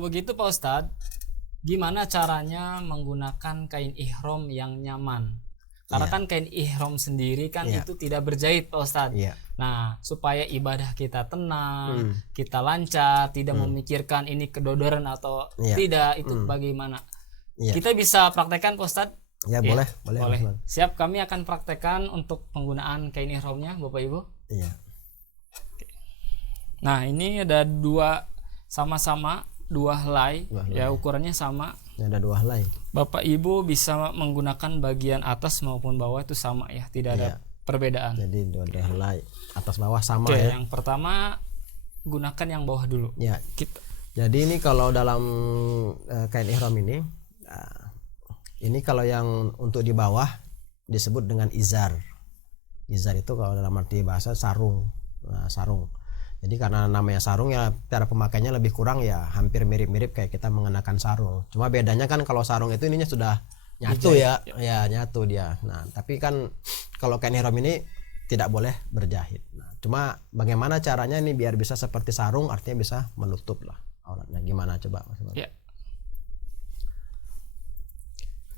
Kalau begitu Pak Ustadz, gimana caranya menggunakan kain ihram yang nyaman? Karena kan kain ihram sendiri kan itu tidak berjahit Pak Ustadz. Nah, supaya ibadah kita tenang, kita lancar, tidak memikirkan ini kedodoran atau tidak, itu bagaimana? Kita bisa praktekkan Pak Ustadz? Ya, boleh. Siap, kami akan praktekkan untuk penggunaan kain ihramnya Bapak Ibu. Iya. Nah, ini ada sama-sama dua helai, ya ukurannya sama. Ini ada 2 helai. Bapak Ibu bisa menggunakan bagian atas maupun bawah itu sama ya, tidak ada perbedaan. Jadi 2 helai, atas bawah sama. Oke, ya. yang pertama gunakan yang bawah dulu. Ya. Jadi ini kalau dalam kain ihram ini kalau yang untuk di bawah disebut dengan izar. Izar itu kalau dalam arti bahasa sarung. Nah, sarung. Jadi karena namanya sarung ya, cara pemakainya lebih kurang ya hampir mirip-mirip kayak kita mengenakan sarung. Cuma bedanya kan kalau sarung itu ininya sudah nyatu ya nyatu dia. Nah, tapi kan kalau kain ihram ini tidak boleh berjahit. Nah, cuma bagaimana caranya ini biar bisa seperti sarung, artinya bisa menutup lah auratnya. Gimana coba Mas? Ya.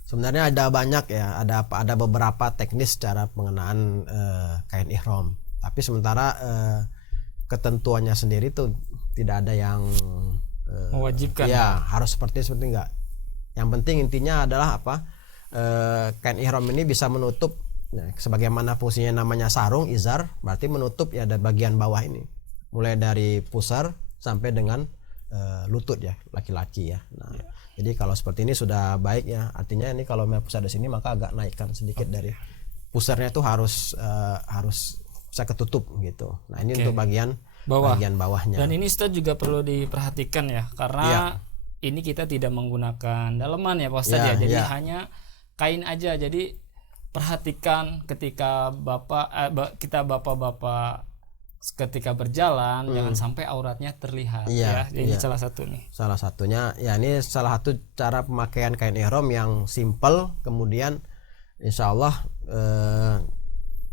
Sebenarnya ada banyak ya, ada beberapa teknis cara pengenaan kain ihram. Tapi sementara ketentuannya sendiri tuh tidak ada yang mewajibkan. Ya, harus seperti enggak. Yang penting intinya adalah apa? Kain ihram ini bisa menutup, nah, sebagaimana fungsinya namanya sarung, izar, berarti menutup ya ada bagian bawah ini. Mulai dari pusar sampai dengan lutut ya, laki-laki ya. Nah, jadi kalau seperti ini sudah baik ya. Artinya ini kalau pusar di sini maka agak naikkan sedikit dari pusarnya itu harus bisa ketutup gitu. Nah, ini untuk bagian bawahnya. Dan ini Ustaz juga perlu diperhatikan ya, karena ini kita tidak menggunakan daleman ya Pak Ustaz ya. Jadi hanya kain aja. Jadi perhatikan ketika bapak-bapak ketika berjalan jangan sampai auratnya terlihat ya. Ini salah satu nih. Salah satunya ya, ini salah satu cara pemakaian kain ihram yang simple, kemudian insya Allah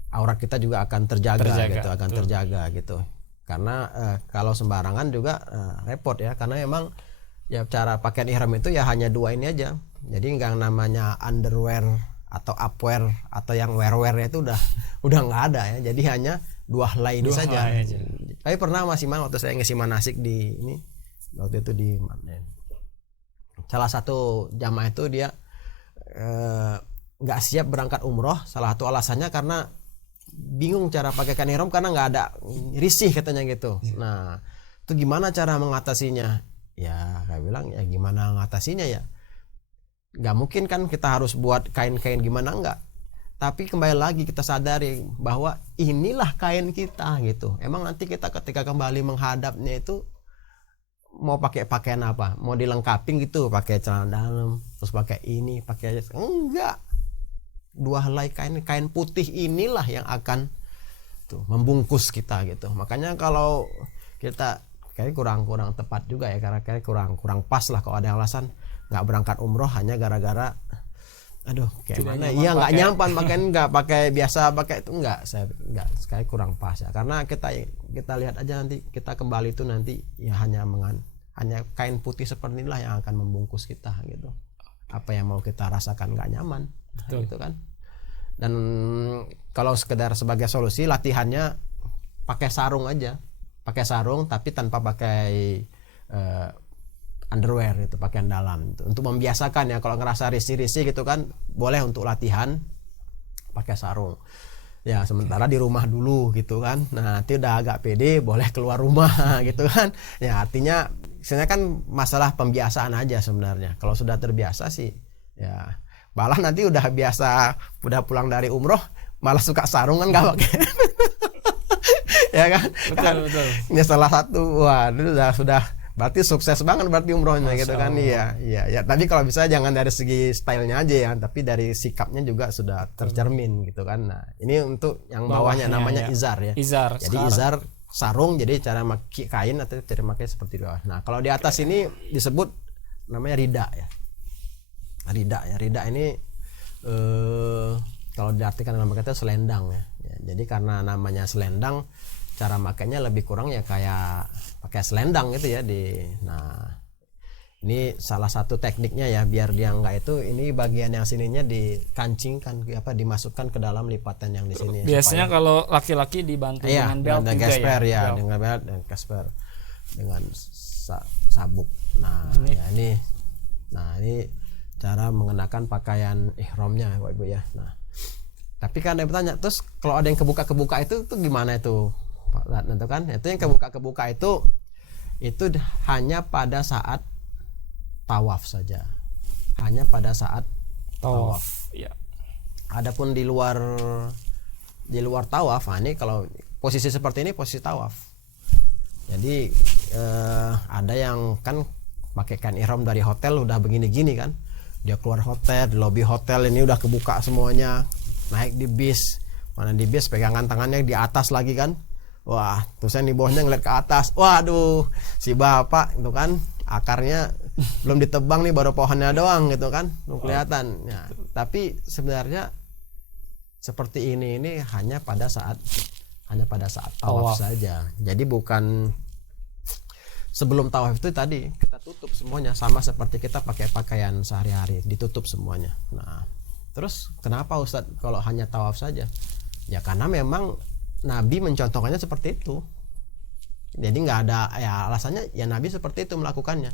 aurat kita juga akan terjaga. Gitu. Karena kalau sembarangan juga repot ya, karena emang ya cara pakaian ihram itu ya hanya 2 ini aja. Jadi nggak namanya underwear atau upwear atau yang wear-wearnya itu udah nggak ada ya. Jadi hanya 2 helai ini saja. Tapi pernah Mas Iman waktu saya ngisi manasik di ini, waktu itu di salah satu jamaah itu dia nggak siap berangkat umroh. Salah satu alasannya karena bingung cara pakai kain ihram karena nggak ada, risih katanya gitu. Nah, itu gimana cara mengatasinya? Ya, saya bilang ya gimana mengatasinya ya? Nggak mungkin kan kita harus buat kain-kain gimana, enggak. Tapi kembali lagi kita sadari bahwa inilah kain kita gitu. Emang nanti kita ketika kembali menghadapnya itu mau pakai pakaian apa? Mau dilengkapin gitu, pakai celana dalam, terus pakai ini, pakai enggak. 2 helai kain putih inilah yang akan membungkus kita gitu. Makanya kalau kita kayak kurang tepat juga ya, karena kayak kurang pas lah kalau ada alasan nggak berangkat umroh hanya gara-gara kayak mana iya nggak nyampan pakaian, nggak pakai biasa pakai itu, nggak sekali kurang pas ya. Karena kita lihat aja nanti kita kembali itu nanti ya hanya kain putih seperti inilah yang akan membungkus kita gitu. Apa yang mau kita rasakan nggak nyaman. Betul. Gitu kan. Dan kalau sekedar sebagai solusi latihannya pakai sarung aja, tapi tanpa pakai underwear itu, pakaian dalam itu. Untuk membiasakan ya, kalau ngerasa risih-risih gitu kan boleh untuk latihan pakai sarung ya, sementara di rumah dulu gitu kan. Nah, nanti udah agak pede boleh keluar rumah gitu kan ya. Artinya sebenarnya kan masalah pembiasaan aja sebenarnya. Kalau sudah terbiasa sih ya, malah nanti udah pulang dari umroh malah suka sarung kan, nggak pakai. Ya kan, betul. Ini salah satu, wah itu sudah berarti sukses banget berarti umrohnya gitu kan. Iya. Tapi kalau bisa jangan dari segi stylenya aja ya, tapi dari sikapnya juga sudah tercermin gitu kan. Nah, ini untuk yang bawahnya namanya izar ya. Jadi izar sarung, jadi cara pakai kain atau cara pakai seperti itu. Nah, kalau di atas ini disebut namanya rida ya. Rida ini kalau diartikan dalam kata selendang ya. Jadi karena namanya selendang, cara makainya lebih kurang ya kayak pakai selendang gitu ya. Nah, Ini salah satu tekniknya ya, biar dia enggak itu, ini bagian yang sininya dikancingkan dimasukkan ke dalam lipatan yang di sini. Biasanya kalau laki-laki dibantu dengan belt juga gasper ya. Dengan belt dan gasper dengan sabuk. Nah, ini cara mengenakan pakaian ihramnya Bapak Ibu ya. Nah, tapi kan ada yang bertanya, terus kalau ada yang kebuka itu gimana itu? Pak, itu kan itu yang kebuka itu hanya pada saat tawaf saja, hanya pada saat tawaf. Ya. Adapun di luar tawaf, ini kalau posisi seperti ini posisi tawaf. Jadi ada yang kan pakai kain ihram dari hotel udah begini-gini kan, dia keluar hotel, di lobi hotel ini udah kebuka semuanya, naik di bis, mana di bis pegangan tangannya di atas lagi kan, wah terusnya di bawahnya ngeliat ke atas, waduh si bapak itu kan akarnya belum ditebang nih, baru pohonnya doang gitu kan, belum kelihatan ya. Tapi sebenarnya seperti ini hanya pada saat tawaf saja. Jadi bukan sebelum tawaf itu tadi kita tutup semuanya, sama seperti kita pakai pakaian sehari-hari, ditutup semuanya. Nah, terus kenapa Ustadz kalau hanya tawaf saja? Ya karena memang Nabi mencontohkannya seperti itu. Jadi nggak ada ya alasannya, ya Nabi seperti itu melakukannya.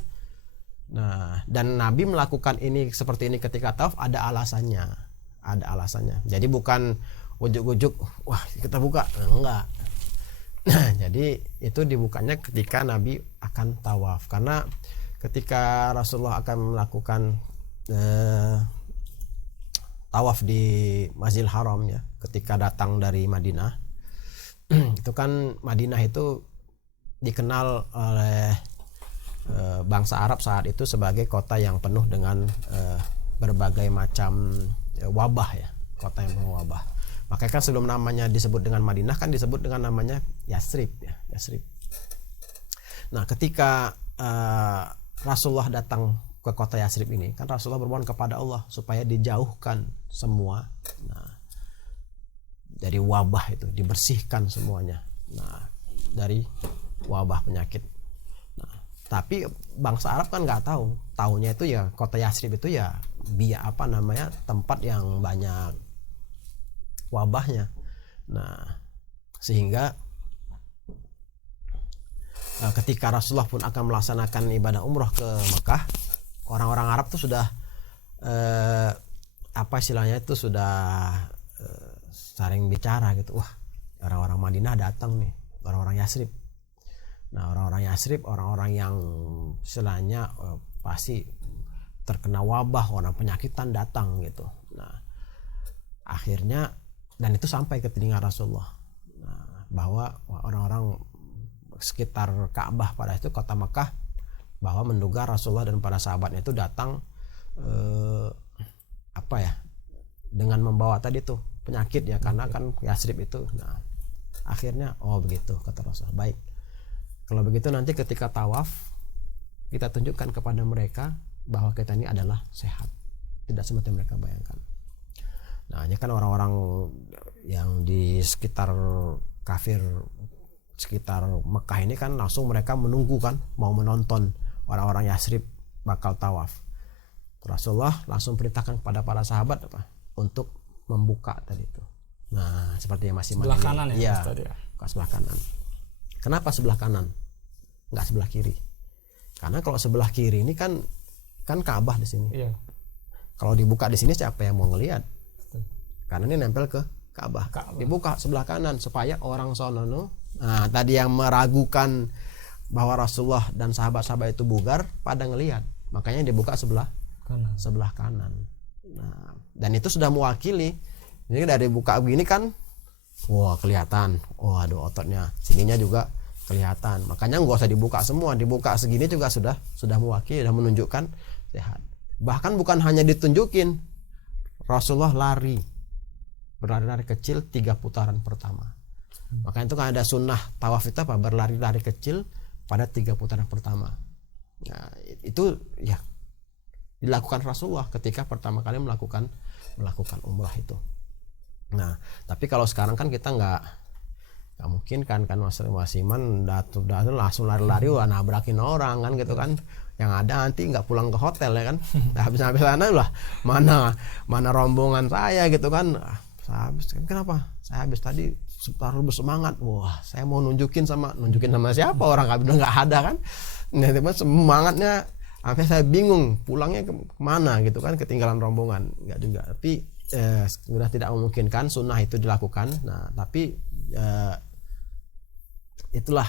Nah, dan Nabi melakukan ini seperti ini ketika tawaf ada alasannya. Jadi bukan ujuk-ujuk wah kita buka, enggak. Nah, jadi itu dibukanya ketika Nabi akan tawaf, karena ketika Rasulullah akan melakukan tawaf di Masjidil Haram ya, ketika datang dari Madinah. Itu kan Madinah itu dikenal oleh bangsa Arab saat itu sebagai kota yang penuh dengan berbagai macam wabah ya, kota yang penuh wabah. Makanya kan sebelum namanya disebut dengan Madinah kan disebut dengan namanya Yasrib ya, Yasrib. Nah, ketika Rasulullah datang ke kota Yasrib ini, kan Rasulullah bermohon kepada Allah supaya dijauhkan semua dari wabah itu, dibersihkan semuanya. Nah, dari wabah penyakit. Tapi bangsa Arab kan nggak tahu, taunya itu ya kota Yasrib itu ya tempat yang banyak wabahnya. Nah, sehingga ketika Rasulullah pun akan melaksanakan ibadah umroh ke Mekah, orang-orang Arab tuh sudah sudah saling bicara gitu, wah orang-orang Madinah datang nih, orang-orang Yasrib. Nah, orang-orang Yasrib, orang-orang yang istilahnya pasti terkena wabah, orang penyakitan datang gitu. Nah, akhirnya dan itu sampai ke telinga Rasulullah, bahwa orang-orang sekitar Ka'bah pada itu kota Mekah, bahwa menduga Rasulullah dan para sahabatnya itu datang dengan membawa tadi tuh penyakit ya, karena kan Yasrib itu. Nah, akhirnya begitu kata Rasulullah, baik. Kalau begitu nanti ketika tawaf kita tunjukkan kepada mereka bahwa kita ini adalah sehat, tidak seperti mereka bayangkan. Nah, ini kan orang-orang yang di sekitar kafir sekitar Mekah ini kan langsung mereka menunggu kan, mau menonton orang-orang Yasrib bakal tawaf. Rasulullah langsung perintahkan kepada para sahabat untuk membuka tadi itu. Nah, seperti yang masih sebelah kanan ya, sebelah kanan. Kenapa sebelah kanan? Enggak sebelah kiri. Karena kalau sebelah kiri ini kan Ka'bah di sini. Iya. Kalau dibuka di sini siapa yang mau ngelihat? Karena ini nempel ke Ka'bah. Dibuka sebelah kanan supaya orang sono. Nah, tadi yang meragukan bahwa Rasulullah dan sahabat-sahabat itu bugar pada ngelihat. Makanya dibuka sebelah kanan. Nah, dan itu sudah mewakili. Ini dari buka begini kan, wah kelihatan, aduh ototnya, sininya juga kelihatan. Makanya nggak usah dibuka semua, dibuka segini juga sudah mewakili, sudah menunjukkan sehat. Bahkan bukan hanya ditunjukin, Rasulullah berlari kecil 3 putaran pertama. Makanya itu kan ada sunnah tawaf itu berlari-lari kecil pada 3 putaran pertama. Nah, itu ya dilakukan Rasulullah ketika pertama kali melakukan umrah itu. Nah, tapi kalau sekarang kan kita Nggak mungkin kan Mas Iman udah langsung lari-lari wah nabrakin orang kan gitu kan. Yang ada nanti nggak pulang ke hotel ya kan. Nah, habis sampai sana lah mana rombongan saya gitu kan. Saya habis kenapa? Saya habis tadi terlalu bersemangat. Wah, saya mau nunjukin sama siapa orang nggak ada kan. Nah, semangatnya sampai saya bingung pulangnya kemana gitu kan, ketinggalan rombongan. Nggak juga. Tapi sudah tidak memungkinkan sunnah itu dilakukan. Nah, tapi itulah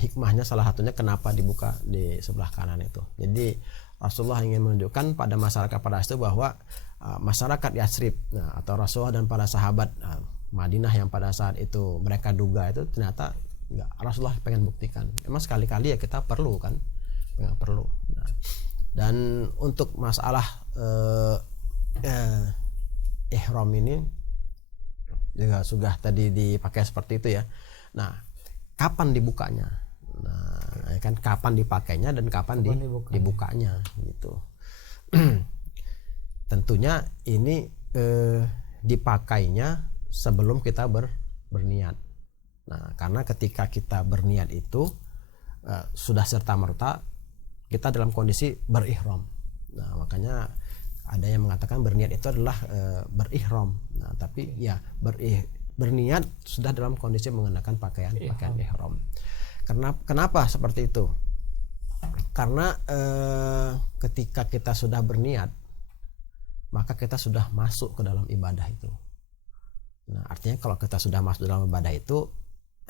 hikmahnya salah satunya kenapa dibuka di sebelah kanan itu. Jadi Rasulullah ingin menunjukkan pada masyarakat pada saat itu bahwa masyarakat Yatsrib atau Rasulullah dan para sahabat Madinah yang pada saat itu mereka duga itu ternyata enggak. Rasulullah pengen buktikan. Emang sekali-kali ya kita perlu kan, nggak perlu. Nah, dan untuk masalah ihram ini juga sudah tadi dipakai seperti itu ya. Nah, kapan dibukanya? Nah, kan kapan dipakainya dan kapan dibukanya gitu. Tentunya ini dipakainya sebelum kita berniat. Nah, karena ketika kita berniat itu sudah serta-merta kita dalam kondisi berihram. Nah, makanya ada yang mengatakan berniat itu adalah berihram. Nah, tapi ya berniat sudah dalam kondisi mengenakan pakaian ihram. Kenapa seperti itu? Karena ketika kita sudah berniat, maka kita sudah masuk ke dalam ibadah itu. Nah, artinya kalau kita sudah masuk dalam ibadah itu,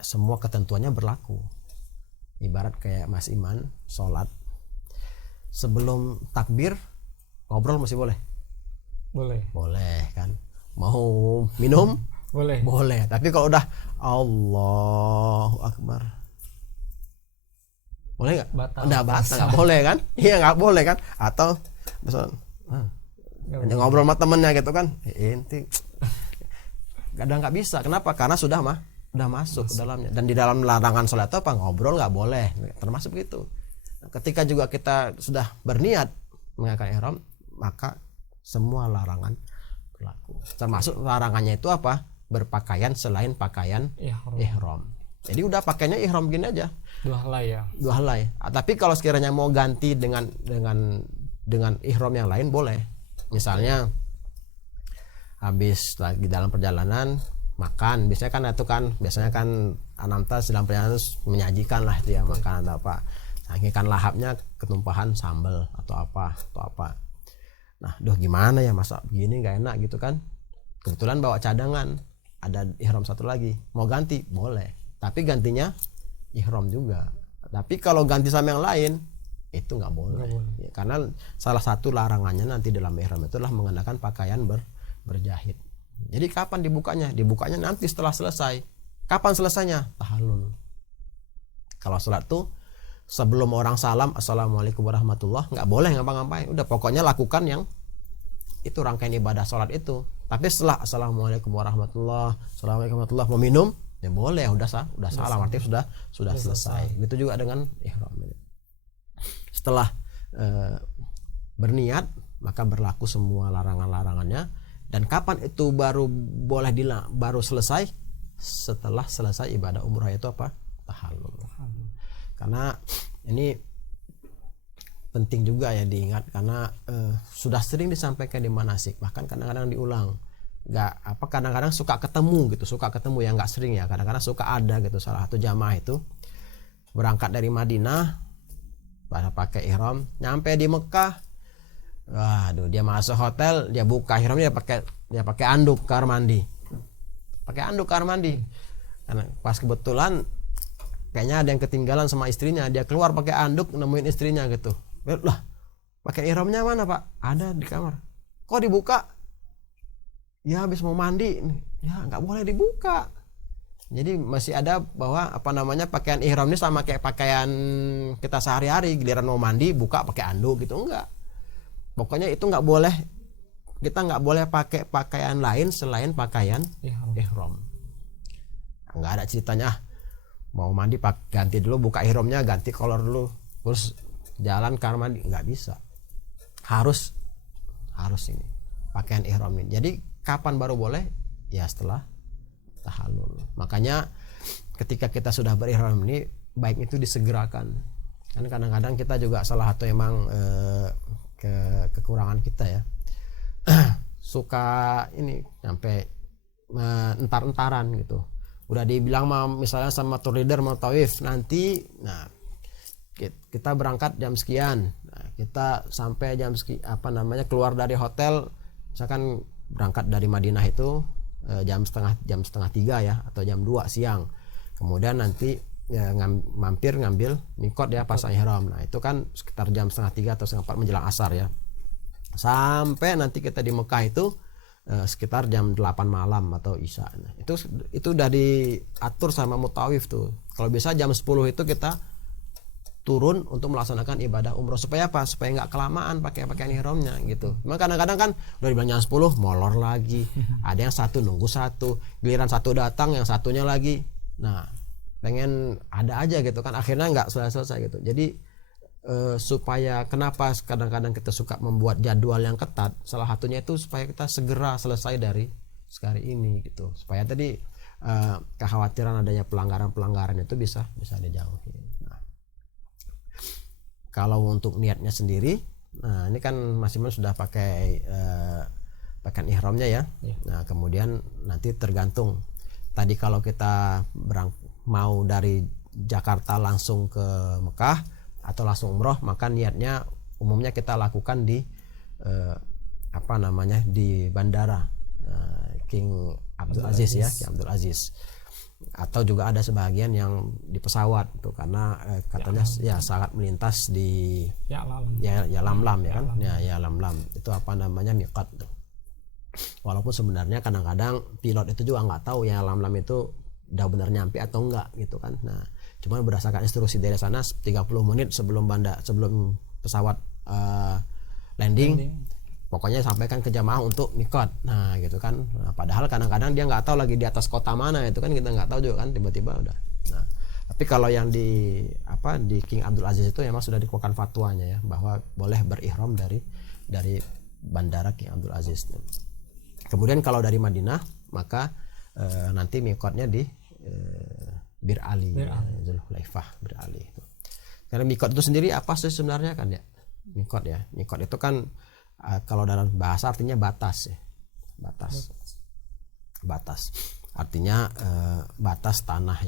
semua ketentuannya berlaku. Ibarat kayak Mas Iman sholat, sebelum takbir ngobrol masih boleh? Boleh kan? Mau minum? Boleh. Tapi kalau udah Allahu Akbar, boleh nggak? Udah batal, nggak boleh kan? Iya nggak boleh kan? Atau misalnya ngobrol sama temennya gitu kan? Inti kadang nggak bisa. Kenapa? Karena sudah masuk ke dalamnya. Dan di dalam larangan sholat itu apa? Ngobrol nggak boleh. Termasuk itu. Ketika juga kita sudah berniat mengenakan ihram, maka semua larangan berlaku. Termasuk larangannya itu apa? Berpakaian selain pakaian ihram. Jadi udah pakainya ihram gini aja. Dua helai. Tapi kalau sekiranya mau ganti dengan ihram yang lain boleh. Misalnya habis lagi dalam perjalanan makan, biasanya kan anamtas dalam perjalanan menyajikan lah itu ya makan atau apa. Saking lahapnya ketumpahan sambal atau apa. Nah, gimana ya masak begini nggak enak gitu kan. Kebetulan bawa cadangan, ada ihram satu lagi, mau ganti boleh, tapi gantinya ihram juga. Tapi kalau ganti sama yang lain itu nggak boleh. Ya, karena salah satu larangannya nanti dalam ihram itu adalah mengenakan pakaian berjahit. Jadi kapan dibukanya? Dibukanya nanti setelah selesai. Kapan selesainya? Tahallul. Kalau sholat tuh sebelum orang salam assalamualaikum warahmatullah nggak boleh ngapa-ngapain. Udah pokoknya lakukan yang itu rangkaian ibadah sholat itu. Tapi setelah assalamualaikum warahmatullah mau minum ya boleh, udah salam artinya sudah selesai. Itu juga dengan ihram. Setelah berniat maka berlaku semua larangan-larangannya. Dan kapan itu baru selesai? Setelah selesai ibadah umrah itu apa? Tahallul. Karena ini penting juga ya diingat karena sudah sering disampaikan di manasik, bahkan kadang-kadang diulang. Kadang-kadang suka ketemu ya, nggak sering ya. Kadang-kadang suka ada gitu salah satu jamaah itu berangkat dari Madinah pada pakai ihram, nyampe di Mekah, waduh, dia masuk hotel, dia buka ihramnya, dia pakai anduk kamar mandi. Karena pas kebetulan kayaknya ada yang ketinggalan sama istrinya, dia keluar pakai anduk nemuin istrinya gitu. Lah, pakai ihramnya mana Pak? Ada di kamar. Kok dibuka? Ya habis mau mandi. Ya nggak boleh dibuka. Jadi masih ada bahwa pakaian ihram ini sama kayak pakaian kita sehari-hari, giliran mau mandi buka pakai anduk gitu, enggak. Pokoknya itu nggak boleh. Kita nggak boleh pakai pakaian lain selain pakaian ihram. Nggak ada ceritanya mau mandi ganti dulu, buka ihramnya, ganti kolor dulu, terus jalan kamar mandi, nggak bisa. Harus ini pakaian ihram ini. Jadi kapan baru boleh? Ya setelah tahallul. Makanya ketika kita sudah berihram ini baik itu disegerakan. Kan kadang-kadang kita juga salah satu emang kekurangan kita ya. Suka ini sampai entar-entaran gitu. Udah dibilang misalnya sama tour leader mau tawif nanti, nah kita berangkat jam sekian, nah, kita sampai jam keluar dari hotel, misalkan berangkat dari Madinah itu jam setengah 3 ya, atau jam 2 siang. Kemudian nanti ya, mampir ngambil mikot ya, pasang ihram. Nah itu kan sekitar jam setengah 3 atau setengah 4 menjelang asar ya. Sampai nanti kita di Mekah itu sekitar jam 8 malam atau isya. Nah, itu udah diatur sama mutawif tuh. Kalau bisa jam 10 itu kita turun untuk melaksanakan ibadah umroh, supaya apa? Supaya nggak kelamaan pakai pakaian ihramnya gitu. Memang kadang-kadang kan udah dibilang jam 10 molor lagi. Ada yang satu nunggu satu, giliran satu datang yang satunya lagi. Nah, pengen ada aja gitu kan, akhirnya nggak selesai gitu. Jadi supaya kenapa kadang-kadang kita suka membuat jadwal yang ketat, salah satunya itu supaya kita segera selesai dari sekali ini gitu, supaya tadi kekhawatiran adanya pelanggaran itu bisa dijauhi. Nah, kalau untuk niatnya sendiri, nah ini kan masing-masing sudah pakai pakaian ihramnya ya. Nah kemudian nanti tergantung tadi, kalau kita mau dari Jakarta langsung ke Mekah atau langsung umroh, maka niatnya umumnya kita lakukan di di bandara King Abdul Aziz ya, King Abdul Aziz. Atau juga ada sebagian yang di pesawat tuh, karena katanya ya sangat melintas di Yalamlam ya kan, Yalamlam itu miqat tuh. Walaupun sebenarnya kadang-kadang pilot itu juga nggak tahu ya Yalamlam itu udah benar nyampe atau enggak gitu kan. Nah cuma berdasarkan instruksi dari sana 30 menit sebelum pesawat landing, pokoknya sampaikan ke jamaah untuk mikot. Nah gitu kan. Nah, padahal kadang-kadang dia nggak tahu lagi di atas kota mana, itu kan kita nggak tahu juga kan, tiba-tiba udah. Nah tapi kalau yang di King Abdul Aziz itu memang sudah dikeluarkan fatwanya ya, bahwa boleh berihram dari bandara King Abdul Aziz. Kemudian kalau dari Madinah, maka nanti mikotnya di Bir Ali, Zulhulaifah, Bir Ali itu. Karena mikot itu sendiri apa sih sebenarnya kan ya? Mikot itu kan kalau dalam bahasa artinya batas ya. Batas. Artinya batas tanah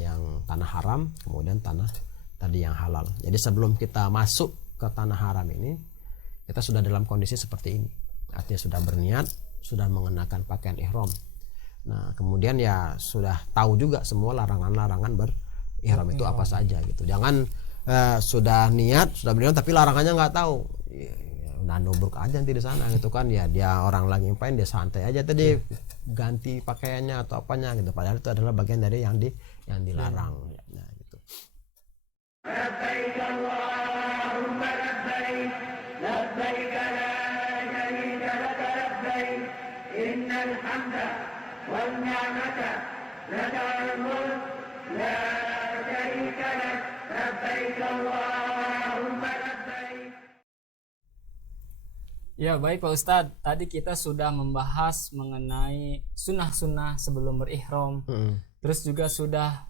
haram, kemudian tanah tadi yang halal. Jadi sebelum kita masuk ke tanah haram ini, kita sudah dalam kondisi seperti ini. Artinya sudah berniat, sudah mengenakan pakaian ihram. Nah kemudian ya sudah tahu juga semua larangan-larangan berihram itu apa saja gitu. Jangan sudah niat, sudah berihram tapi larangannya nggak tahu. Nah nubruk aja nanti di sana gitu kan, ya dia orang lagi ngapain, dia santai aja tadi ganti pakaiannya atau apanya gitu. Padahal itu adalah bagian dari yang dilarang. Nah gitu. Labbaik Allahumma labbaik, labbaik la syarika lak labbaik, innal hamda والنعمة لك الملك لا شريك لك لبيك اللهم لبيك. Ya baik Pak Ustadz, tadi kita sudah membahas mengenai sunnah-sunnah sebelum berihram, terus juga sudah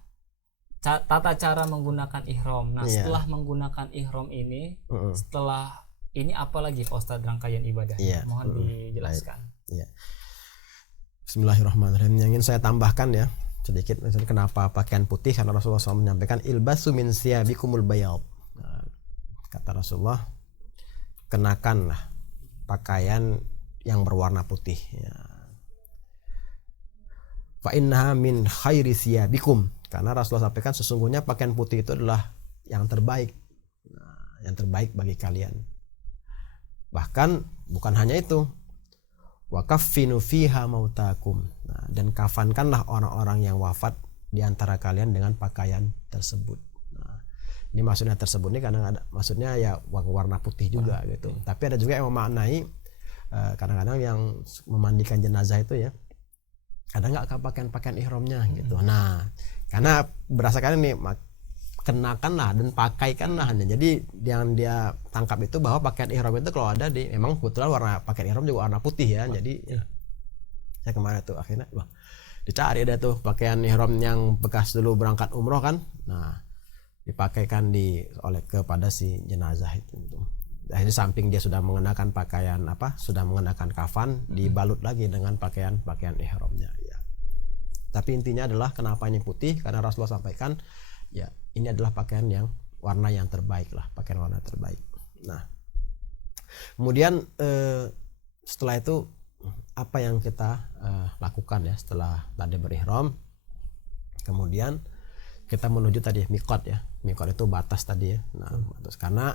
tata cara menggunakan ihram. Nah setelah menggunakan ihram ini, setelah ini apa lagi Pak Ustadz rangkaian ibadah? Mohon dijelaskan. Bismillahirrahmanirrahim. Yang ingin saya tambahkan ya sedikit, kenapa pakaian putih, karena Rasulullah SAW menyampaikan ilbasu min siyabikumul bayad. Nah, kata Rasulullah, kenakanlah pakaian yang berwarna putih ya. Fa innaha min khairi siyabikum, karena Rasulullah sampaikan sesungguhnya pakaian putih itu adalah yang terbaik. Nah, yang terbaik bagi kalian. Bahkan bukan hanya itu, wa kaffinu fiha mautakum. Nah, dan kafankanlah orang-orang yang wafat di antara kalian dengan pakaian tersebut. Nah, ini maksudnya tersebut ini kadang ada maksudnya ya warna putih juga gitu. Tapi ada juga yang memaknai kadang-kadang yang memandikan jenazah itu ya, ada nggak pakaian ihramnya gitu. Nah, karena berdasarkan ini kenakanlah dan pakaikanlah. Jadi yang dia tangkap itu bahwa pakaian ihram itu kalau ada memang kebetulan warna pakaian ihram juga warna putih ya. Jadi saya kemarin tuh akhirnya Dicari deh tuh pakaian ihram yang bekas dulu berangkat umroh kan, nah dipakaikan oleh kepada si jenazah itu. Nah, di samping dia sudah mengenakan pakaian sudah mengenakan kafan, dibalut lagi dengan pakaian ihramnya ya. Tapi intinya adalah kenapa ini putih, karena Rasulullah sampaikan ya ini adalah pakaian yang warna yang terbaik lah, pakaian warna terbaik. Nah kemudian setelah itu apa yang kita lakukan ya setelah tadi berihram, kemudian kita menuju tadi miqat ya. Miqat itu batas tadi ya. Nah, batas karena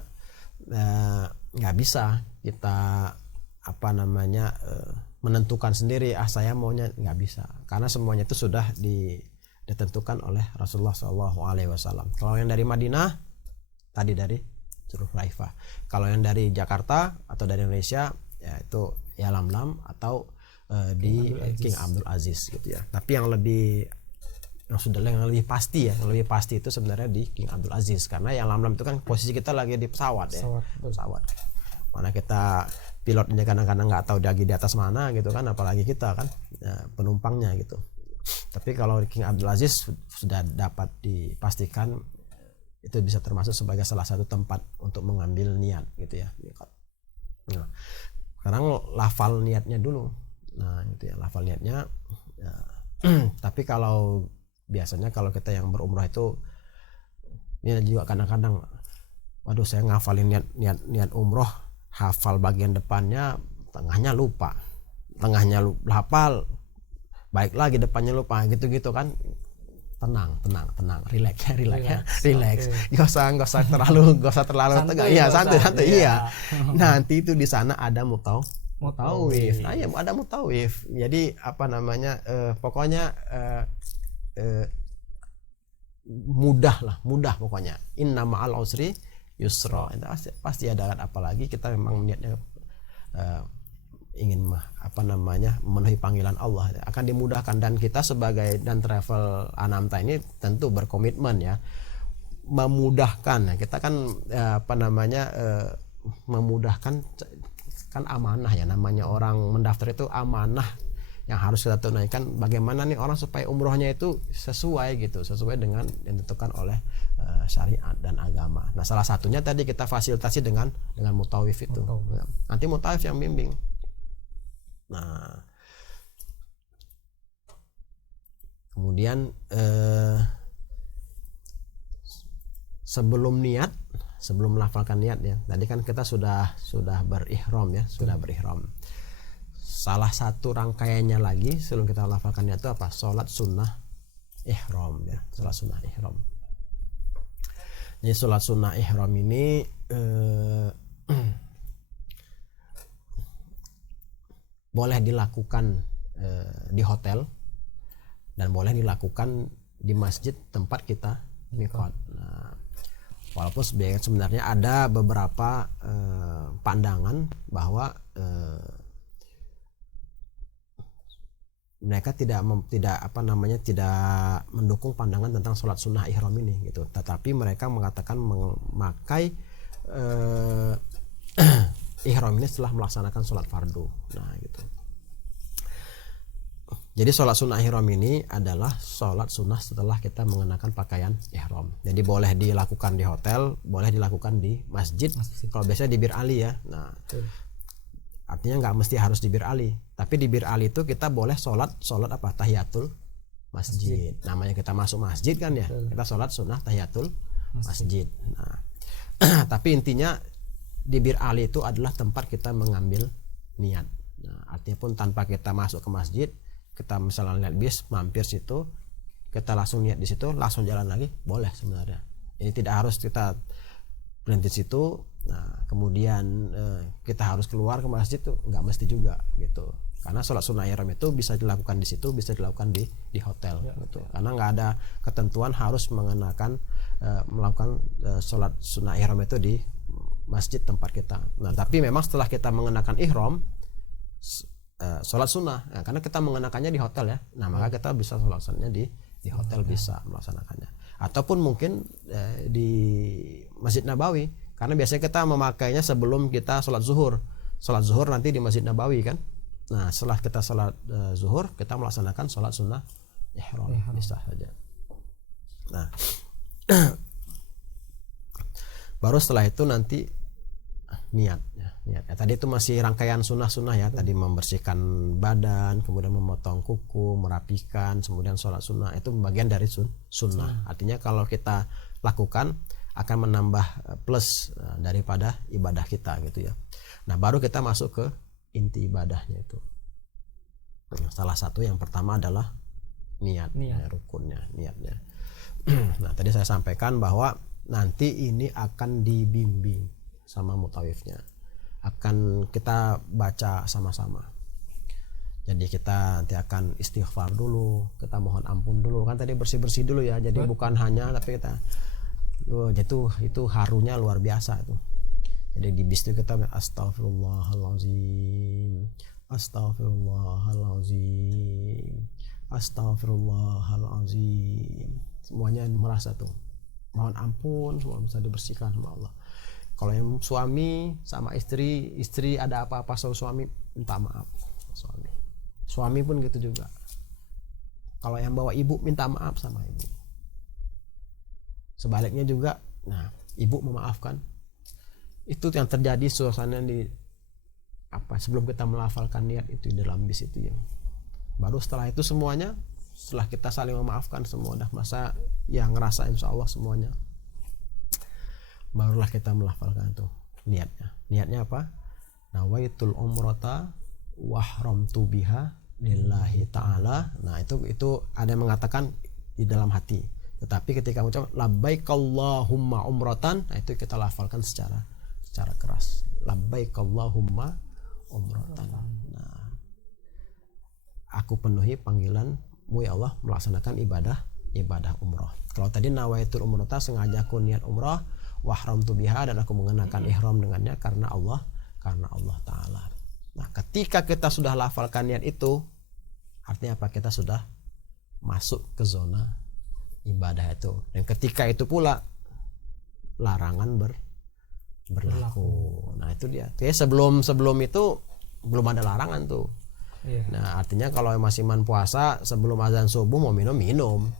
nggak bisa kita menentukan sendiri saya maunya, nggak bisa, karena semuanya itu sudah ditentukan oleh Rasulullah SAW. Kalau yang dari Madinah tadi dari Dzulhulaifah, kalau yang dari Jakarta atau dari Indonesia ya itu ya Lamlam atau di King Abdul Aziz gitu ya. Tapi yang lebih pasti ya, yang lebih pasti itu sebenarnya di King Abdul Aziz, karena yang Lamlam itu kan posisi kita lagi di pesawat ya, pesawat. Mana kita pilotnya kadang-kadang nggak tahu lagi di atas mana gitu kan, apalagi kita kan ya, penumpangnya gitu. Tapi kalau di King Abdul Aziz sudah dapat dipastikan itu bisa termasuk sebagai salah satu tempat untuk mengambil niat gitu ya. Nah, sekarang lafal niatnya dulu. Nah itu ya, lafal niatnya ya. Tapi kalau biasanya kalau kita yang berumrah itu ini juga kadang-kadang waduh saya ngafalin niat umroh, hafal bagian depannya, tengahnya lupa, hafal, baik lagi depannya lupa, gitu-gitu kan. Tenang, relax. Gak usah terlalu tegang. Iya, santai. Iya. Nanti itu di sana ada mutawif. Nah, ya ada mutawif. Jadi pokoknya mudah pokoknya. Inna ma'al usri yusra. Pasti ada, apalagi kita memang niatnya ingin memenuhi panggilan Allah, akan dimudahkan. Dan kita sebagai dan travel Anamta ini tentu berkomitmen ya memudahkan. Kita kan memudahkan, kan amanah ya, namanya orang mendaftar itu amanah yang harus kita tunaikan. Bagaimana nih orang supaya umrohnya itu sesuai dengan yang ditentukan oleh syariat dan agama. Nah salah satunya tadi kita fasilitasi dengan mutawif itu. Nanti mutawif yang bimbing. Nah, kemudian sebelum melafalkan niat ya, tadi kan kita sudah berihram ya, Salah satu rangkaiannya lagi sebelum kita melafalkan niat itu apa? Salat sunnah ihram ya, salat sunnah ihram. Jadi salat sunnah ihram ini boleh dilakukan di hotel dan boleh dilakukan di masjid tempat kita miqat. Nah, walaupun sebenarnya ada beberapa pandangan bahwa mereka tidak mendukung pandangan tentang sholat sunnah ihram ini gitu. Tetapi mereka mengatakan memakai ihram ini setelah melaksanakan sholat fardu. Nah gitu. Jadi sholat sunnah ihram ini adalah sholat sunnah setelah kita mengenakan pakaian ihram. Jadi boleh dilakukan di hotel, boleh dilakukan di masjid. Kalau biasanya di Bir Ali ya. Nah, artinya nggak mesti harus di Bir Ali. Tapi di Bir Ali itu kita boleh sholat tahiyatul masjid. Namanya kita masuk masjid kan ya. Kita sholat sunnah tahiyatul masjid. Nah, tapi intinya di Bir Ali itu adalah tempat kita mengambil niat. Nah, artinya pun tanpa kita masuk ke masjid, kita misalnya lihat bis mampir situ, kita langsung niat di situ, langsung jalan lagi, boleh sebenarnya. Ini tidak harus kita berhenti situ. Nah, kemudian kita harus keluar ke masjid tuh nggak mesti juga gitu. Karena sholat sunnah ihram itu bisa dilakukan di situ, bisa dilakukan di hotel ya, gitu. Karena nggak ada ketentuan harus melakukan sholat sunnah ihram itu di masjid tempat kita. Nah, tapi memang setelah kita mengenakan ihram sholat sunnah, nah, karena kita mengenakannya di hotel ya. Nah, maka kita bisa sholat sunnahnya di hotel, bisa melaksanakannya. Ataupun mungkin di Masjid Nabawi, karena biasanya kita memakainya sebelum kita sholat zuhur. Sholat zuhur nanti di Masjid Nabawi kan. Nah, setelah kita sholat zuhur, kita melaksanakan sholat sunnah ihram. Bisa saja. Nah, baru setelah itu nanti niat. Tadi itu masih rangkaian sunnah-sunnah ya. Tadi membersihkan badan, kemudian memotong kuku, merapikan, kemudian sholat sunnah. Itu bagian dari sunnah. Artinya kalau kita lakukan akan menambah plus daripada ibadah kita gitu ya. Nah, baru kita masuk ke inti ibadahnya itu. Salah satu yang pertama adalah niat. Rukunnya, niatnya. Nah, tadi saya sampaikan bahwa nanti ini akan dibimbing sama mutawifnya, akan kita baca sama-sama. Jadi kita nanti akan istighfar dulu, kita mohon ampun dulu, kan tadi bersih-bersih dulu ya. Jadi bukan hanya tapi kita itu harunya luar biasa itu. Jadi di bis itu kita astagfirullahalazim, astagfirullahalazim, astagfirullahalazim. Semuanya merasa tuh mohon ampun, semua bisa dibersihkan sama Allah. Kalau yang suami sama istri ada apa-apa sama suami minta maaf sama suami pun gitu juga. Kalau yang bawa ibu minta maaf sama ibu, sebaliknya juga. Nah, ibu memaafkan. Itu yang terjadi suasana di sebelum kita melafalkan niat itu di dalam bis itu ya. Baru setelah itu semuanya, setelah kita saling memaafkan semua udah masa yang ngerasa insya Allah semuanya, barulah kita melafalkan itu niatnya apa? Nawaitul umrata wahramtu biha lillahi ta'ala. Nah, itu ada yang mengatakan di dalam hati, tetapi ketika mengucap labbaik Allahumma umratan, nah itu kita lafalkan secara keras, labbaik Allahumma umratan. Nah, aku penuhi panggilanmu ya Allah melaksanakan ibadah umroh. Kalau tadi nawaitul umrata, sengaja aku niat umroh, wahramtu biha, dan aku mengenakan ihram dengannya karena Allah Ta'ala. Nah, ketika kita sudah lafalkan niat itu, artinya apa? Kita sudah masuk ke zona ibadah itu. Dan ketika itu pula larangan berlaku. Nah, itu dia. Jadi sebelum itu belum ada larangan tuh. Nah, artinya kalau masih puasa sebelum azan subuh mau minum,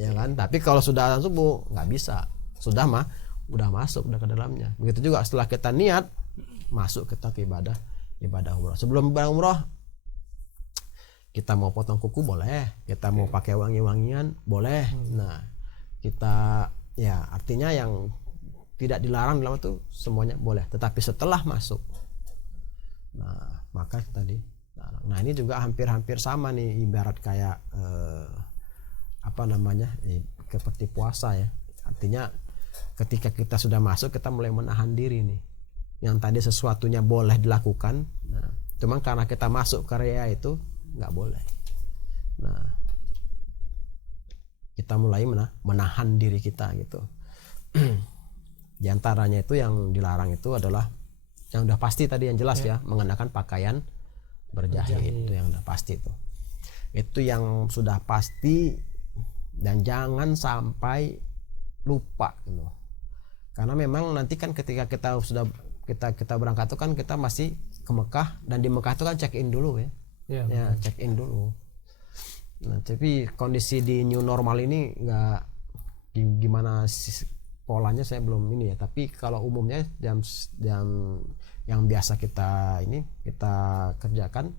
ya kan? Tapi kalau sudah azan subuh nggak bisa. Sudah udah masuk udah ke dalamnya. Begitu juga setelah kita niat masuk kita ke ibadah umroh. Sebelum ibadah umroh kita mau potong kuku boleh, kita mau pakai wangi-wangian boleh. Nah, kita ya artinya yang tidak dilarang dalam itu semuanya boleh. Tetapi setelah masuk, nah maka tadi. Nah, ini juga hampir sama nih, ibarat kayak seperti puasa ya. Artinya ketika kita sudah masuk, kita mulai menahan diri nih. Yang tadi sesuatunya boleh dilakukan, nah, cuman karena kita masuk ke area itu nggak boleh. Nah, kita mulai menahan diri kita gitu. Di antaranya itu yang dilarang itu adalah yang udah pasti tadi yang jelas ya, mengenakan pakaian berjahit. Itu yang udah pasti tuh. Itu yang sudah pasti, dan jangan sampai lupa gitu. Karena memang nanti kan ketika kita sudah kita berangkat itu kan kita masih ke Mekah, dan di Mekah itu kan check in dulu ya. Check in dulu. Nah, tapi kondisi di new normal ini nggak gimana polanya saya belum ini ya. Tapi kalau umumnya jam yang biasa kita kerjakan,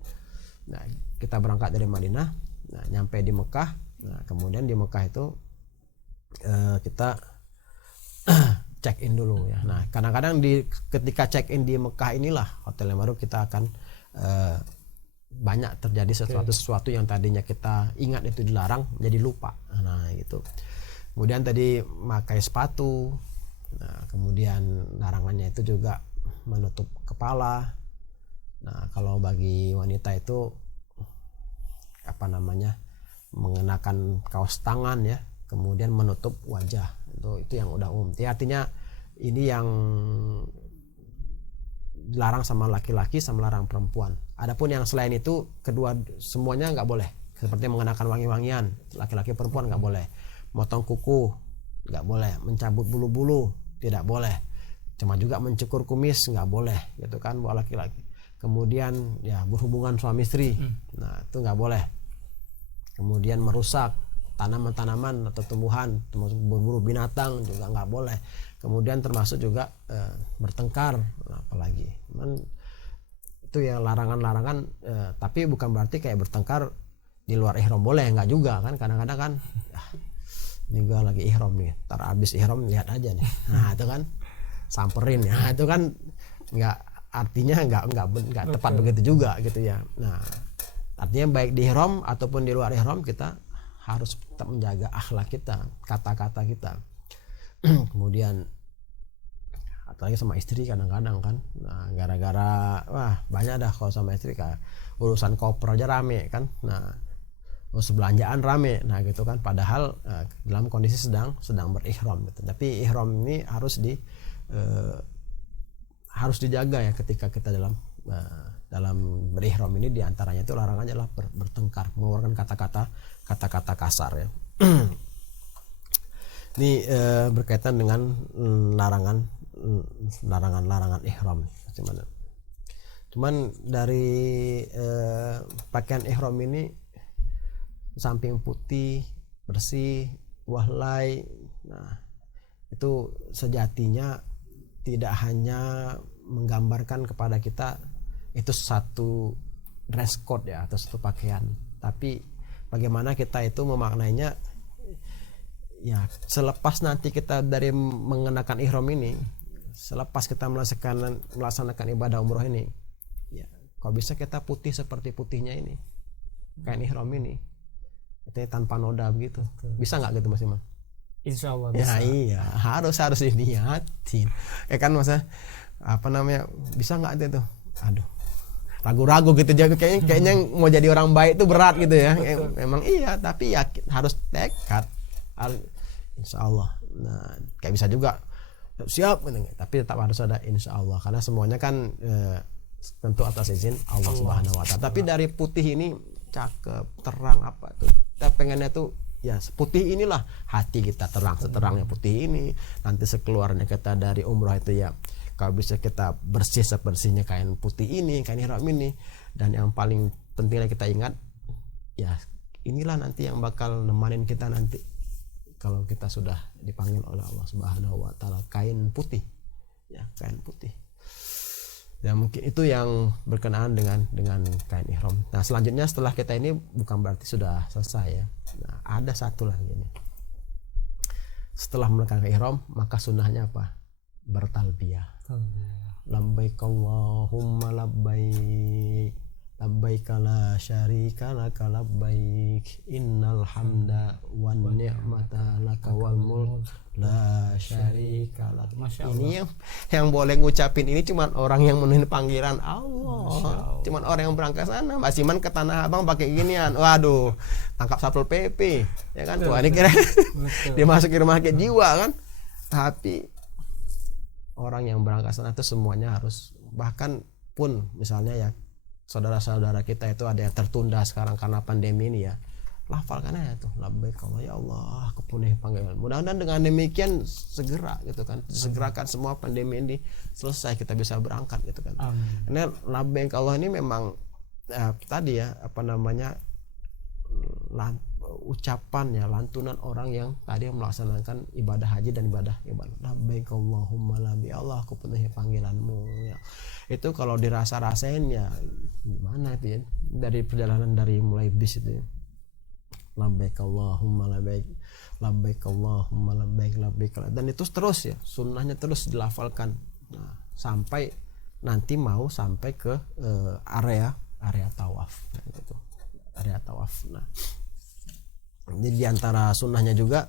nah kita berangkat dari Madinah, nah nyampe di Mekah, nah kemudian di Mekah itu kita check in dulu ya. Nah, kadang-kadang ketika check in di Mekah inilah hotel yang baru kita akan banyak terjadi sesuatu yang tadinya kita ingat itu dilarang jadi lupa. Nah, gitu. Kemudian tadi pakai sepatu. Nah, kemudian larangannya itu juga menutup kepala. Nah, kalau bagi wanita itu mengenakan kaos tangan ya, kemudian menutup wajah. Itu yang udah umum. Artinya ini yang dilarang sama laki-laki sama larang perempuan. Adapun yang selain itu kedua semuanya nggak boleh. Seperti mengenakan wangi-wangian, laki-laki perempuan nggak boleh. Motong kuku nggak boleh. Mencabut bulu-bulu tidak boleh. Cuma juga mencukur kumis nggak boleh, gitu kan, buat laki-laki. Kemudian ya berhubungan suami istri, nah itu nggak boleh. kemudian merusak tanaman-tanaman atau tumbuhan, termasuk berburu binatang juga nggak boleh. Kemudian termasuk juga bertengkar, apalagi. Itu ya larangan-larangan, tapi bukan berarti kayak bertengkar di luar ihram boleh, nggak juga kan. Kadang-kadang kan ini gue lagi ihram nih, ntar abis ihram lihat aja nih, nah itu kan samperin ya, itu kan nggak, artinya nggak tepat begitu juga gitu ya. Nah artinya baik di ihram ataupun di luar ihram kita harus tetap menjaga akhlak kita, kata-kata kita. Kemudian apalagi sama istri kadang-kadang kan, nah gara-gara banyak dah kalau sama istri, kayak urusan koper aja rame kan, nah terus belanjaan rame, nah gitu kan, padahal dalam kondisi sedang berihram gitu. Tapi ihram ini harus dijaga ya ketika kita dalam berihram ini. Diantaranya itu larangannya adalah bertengkar, mengeluarkan kata-kata kasar ya. Ini berkaitan dengan larangan ihram. Cuman dari pakaian ihram ini, samping putih, bersih, wahlai, nah itu sejatinya tidak hanya menggambarkan kepada kita itu satu dress code ya, atau satu pakaian, tapi bagaimana kita itu memaknainya ya. Selepas nanti kita dari mengenakan ihram ini, selepas kita melaksanakan ibadah umroh ini ya, kok bisa kita putih seperti putihnya ini kain ihram ini, itu tanpa noda begitu, bisa nggak gitu Mas Iman? Insya Allah bisa. Ya iya, harus diniatin ya kan Mas, bisa nggak itu? Aduh, ragu-ragu gitu aja, kayaknya mau jadi orang baik itu berat gitu ya. Memang iya, tapi ya harus tekad, insya Allah. Nah kayak bisa juga siap gitu, tapi tetap harus ada insya Allah, karena semuanya kan tentu atas izin Allah Subhanahu wa Ta'ala. Tapi dari putih ini cakep, terang, apa tuh kita pengennya tuh ya putih inilah, hati kita terang seterangnya putih ini. Nanti sekeluarnya kita dari umrah itu ya, kalau bisa kita bersih sebersihnya kain putih ini, kain ihram ini. Dan yang paling pentingnya kita ingat ya, inilah nanti yang bakal nemanin kita nanti kalau kita sudah dipanggil oleh Allah Subhanahu wa Ta'ala, kain putih ya, kain putih. Ya mungkin itu yang berkenaan dengan kain ihram. Nah selanjutnya setelah kita ini bukan berarti sudah selesai ya. Nah ada satu lagi nih. Setelah meletakkan ihram, maka sunnahnya apa? Bertalbiyah. Labbaik Allahumma labbaik, labbaik la syarika laka labbaik, innal hamda wan ni'mata laka wal mulk la syarika lak. Ini yang boleh ngucapin ini cuman orang yang memenuhi panggilan Allah. Cuman orang yang berangkat sana. Mas Iman ke Tanah Abang pakai ginian, waduh, tangkap Satpol PP ya kan. Tuh ini kira dia masuk ke rumah sakit jiwa kan. Tapi orang yang berangkat sana itu semuanya harus, bahkan pun misalnya ya saudara-saudara kita itu ada yang tertunda sekarang karena pandemi ini ya, lafalkan aja tuh labbaik Allah, ya Allah kepenuhi panggilan. Mudah-mudahan dengan demikian segera gitu kan, segerakan semua pandemi ini selesai, kita bisa berangkat gitu kan. Karena labbaik Allah ini memang tadi ya ucapan ya, lantunan orang yang tadi melaksanakan ibadah haji dan ibadah labbaik Allahumma labbaik, Allah aku penuhi panggilanmu ya. Itu kalau dirasa-rasain ya gimana itu ya, dari perjalanan dari mulai bis itu ya, labbaik Allahumma labbaik, labbaik Allahumma labbaik, labbaik, dan itu terus ya, sunnahnya terus dilafalkan. Nah, sampai nanti mau sampai ke area tawaf gitu, area tawaf. Nah jadi diantara sunnahnya juga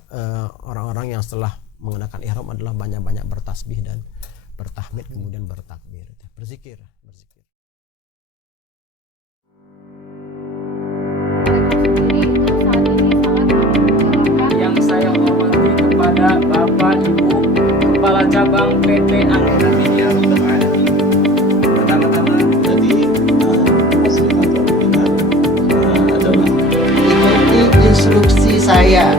orang-orang yang setelah mengenakan ihram adalah banyak-banyak bertasbih dan bertahmid, kemudian bertakbir, berzikir. Yang saya hormati kepada Bapak Ibu Kepala Cabang PT Anura Media Robbal Alamin. Pertama-tama jadi fasilitas pembinaan adalah ikuti instruksi saya.